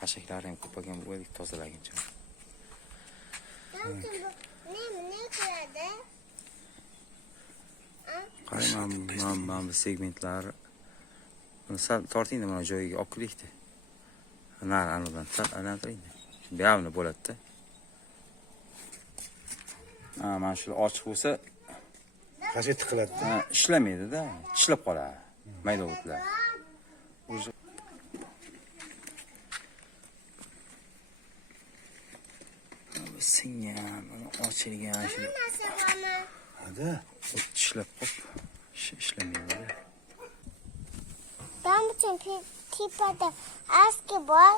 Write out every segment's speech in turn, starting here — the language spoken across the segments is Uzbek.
Hashaklari ham ko'paygan bo'ldik tozalaguncha. Ne qiladi? Qarang, mana bu segmentlar sal tortingda mana joyiga olib kiringda. Anadan sal aylantiringda. Bu yerni bo'ladi-da. Mana shu ochiq bo'lsa, qancha tiqiladi? ishlamaydi-da, tishlab qoladi. Mayda o'tlar. Singan, ochilgan shu. Hada, Tishlab qolib ishlamaydi. Там типа aski bor.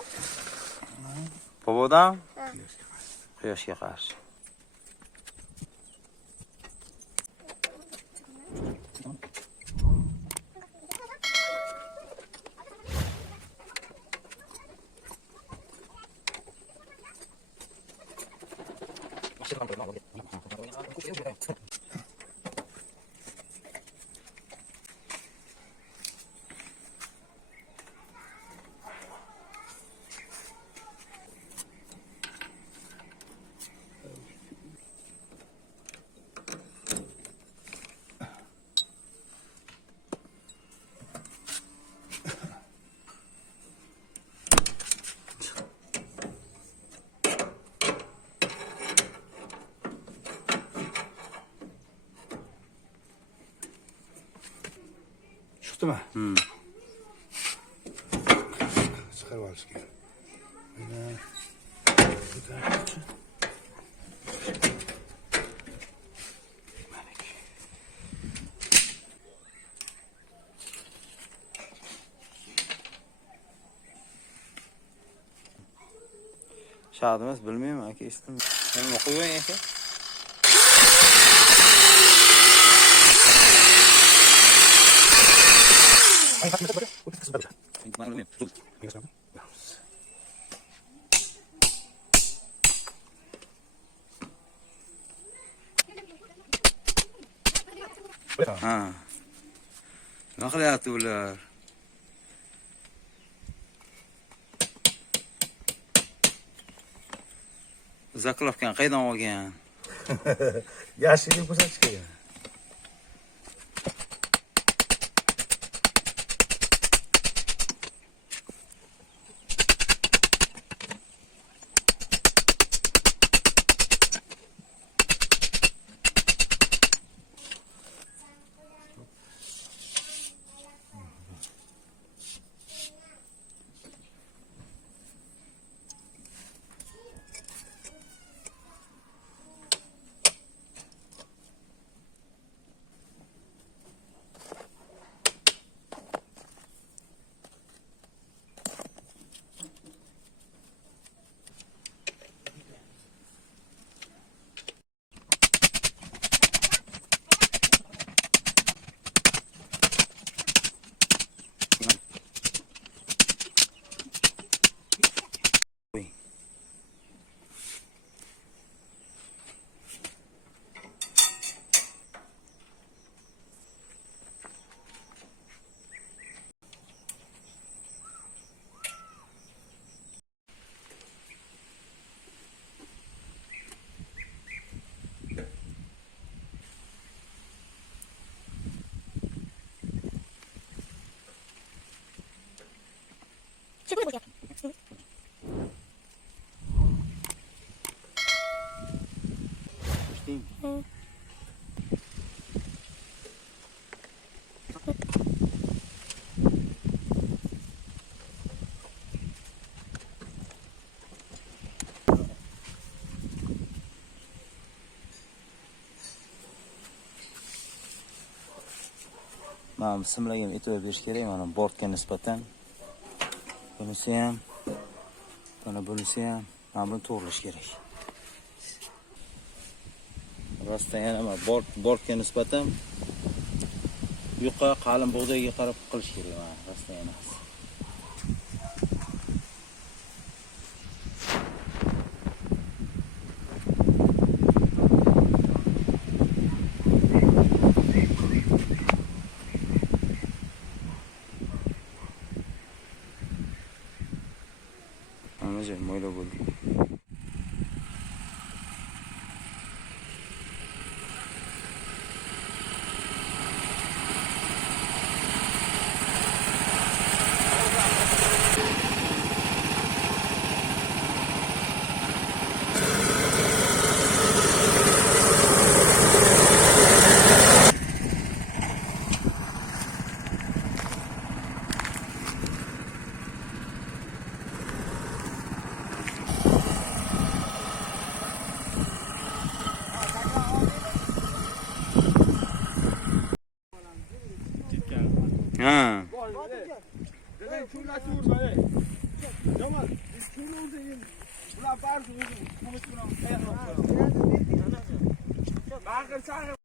Povodan quyoshga qarshi. Chiqdimi? Chiqarib olish kerak. Shadimiz bilmayman aka, istim. Nima qo'ying aka? Nima qilyapti ular? Zaklavkani qaydan olgan? Yahshiga ko'rsatish kerak. Mana simlarga ham e'tibor berish kerak. Mana bortga nisbatan bunisi ham, mana bunisi ham, mana buni to'g'rilash kerak. Rostdan yana mana bortga nisbatan yuqa qalin bug'doyga qarab qilish kerak. Mana rostdan yana. Mana joy mo'ylo bo'ldi. Ha. Dedang chungachi urma, ey. Jamal, chunga o'zing. Bular barcha o'zing. Ko'mish bilan tayyorlab qo'yaman. Bag'ir chaqir.